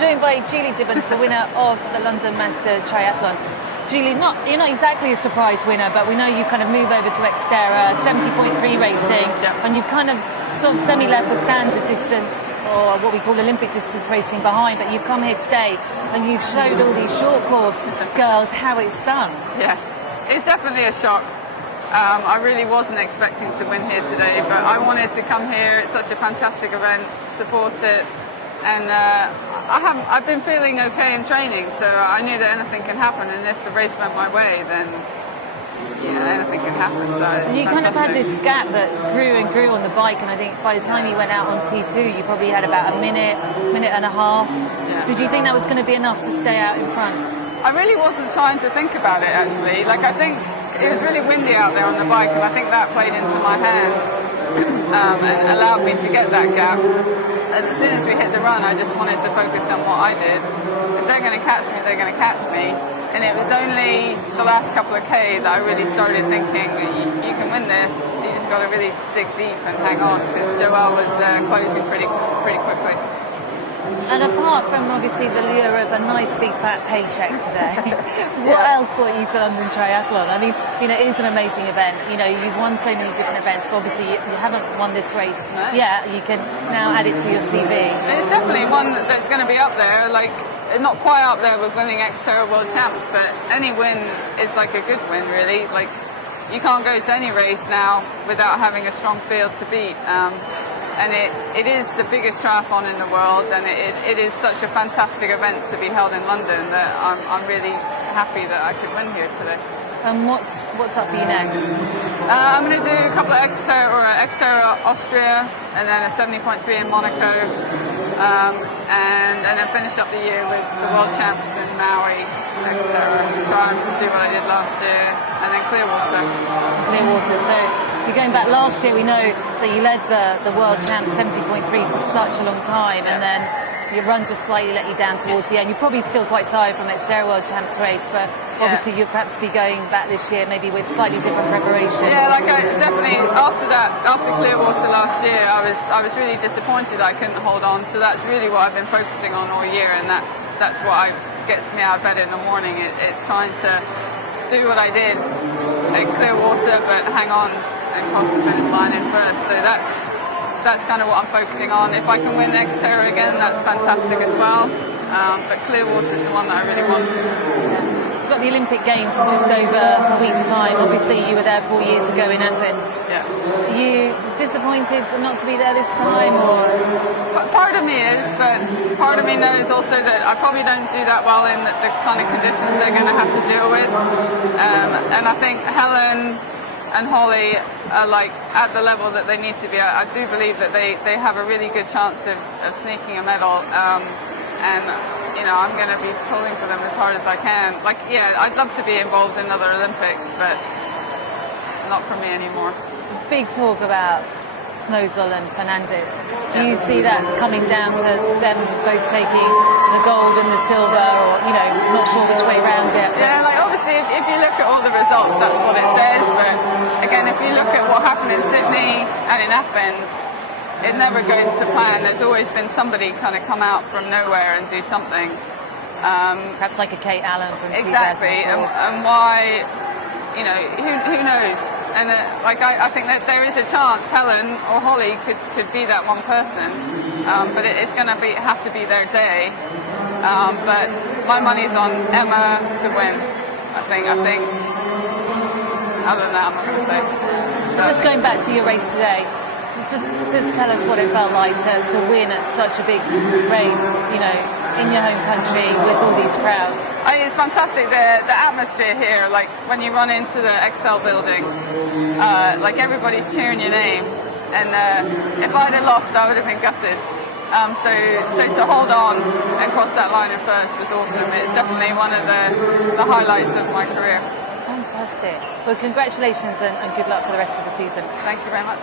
joined by Julie Dibbons, the winner of the London Mazdadev Triathlon. Julie, you're not exactly a surprise winner, but we know you've kind of moved over to Xterra, 70.3 racing, and you've kind of sort of semi-left the standard distance, or what we call Olympic distance racing behind, but you've come here today and you've showed all these short course girls how it's done. Yeah, it's definitely a shock. I really wasn't expecting to win here today, but I wanted to come here. It's such a fantastic event, support it, and I've been feeling okay in training, so I knew that anything can happen, and if the race went my way, then anything can happen. So you kind of had this gap that grew and grew on the bike, and I think by the time you went out on T2, you probably had about a minute and a half. Yeah. Did you think that was going to be enough to stay out in front? I really wasn't trying to think about it, actually. Like, I think it was really windy out there on the bike, and I think that played into my hands and allowed me to get that gap. And as soon as we hit the run, I just wanted to focus on what I did. If they're going to catch me, they're going to catch me. And it was only the last couple of K that I really started thinking that you can win this. You just got to really dig deep and hang on, because Joelle was closing pretty quickly. And apart from obviously the lure of a nice big fat paycheck today, what else brought you to London Triathlon? I mean, it is an amazing event. You've won so many different events, but obviously you haven't won this race. No. Yeah, you can now add it to your CV. It's definitely one that's going to be up there, like not quite up there with winning Xterra World Champs, but any win is like a good win, really. Like, you can't go to any race now without having a strong field to beat. And it is the biggest triathlon in the world, and it is such a fantastic event to be held in London that I'm really happy that I could win here today. And what's up for you next? I'm going to do a couple of Xterra Austria, and then a 70.3 in Monaco, and then finish up the year with the World Champs in Maui, Xterra, try and do what I did last year, and then Clearwater. So you're going back last year. We know that you led the World Champs 70.3 for such a long time, and then your run just slightly let you down towards the end. You're probably still quite tired from that Xterra World Champs race, but obviously you'll perhaps be going back this year maybe with slightly different preparation. Yeah, like I definitely after Clearwater last year, I was really disappointed I couldn't hold on. So that's really what I've been focusing on all year, and that's what gets me out of bed in the morning. It's trying to do what I did at Clearwater, but hang on and cross the finish line in first. So that's kind of what I'm focusing on. If I can win Xterra again, that's fantastic as well. But Clearwater's the one that I really want. You've got the Olympic Games in just over a week's time. Obviously, you were there 4 years ago in Athens. Yeah. Are you disappointed not to be there this time, or? Part of me is, but part of me knows also that I probably don't do that well in the kind of conditions they're going to have to deal with. And I think Helen and Holly are like at the level that they need to be at. I do believe that they have a really good chance of sneaking a medal, and I'm going to be pulling for them as hard as I can. Like, yeah, I'd love to be involved in another Olympics, but not for me anymore. There's big talk about Snowzell and Fernandez. Do you see that coming down to them both taking the gold and the silver, or not sure which way round yet? Yeah, like obviously if you look at all the results, that's what it says, but again, if you look at what happened in Sydney and in Athens, it never goes to plan. There's always been somebody kind of come out from nowhere and do something. Perhaps like a Kate Allen from 2004. Exactly, and why, who knows? And I think that there is a chance Helen or Holly could be that one person, but it's going to have to be their day. But my money's on Emma to win. I think. Other than that, I'm not going to say. Just going back to your race today, just tell us what it felt like to win at such a big race, in your home country with all these crowds. It's fantastic. The atmosphere here, like when you run into the Excel building, like everybody's cheering your name. And if I'd have lost, I would have been gutted. So to hold on and cross that line in first was awesome. It's definitely one of the highlights of my career. Fantastic. Well, congratulations and good luck for the rest of the season. Thank you very much.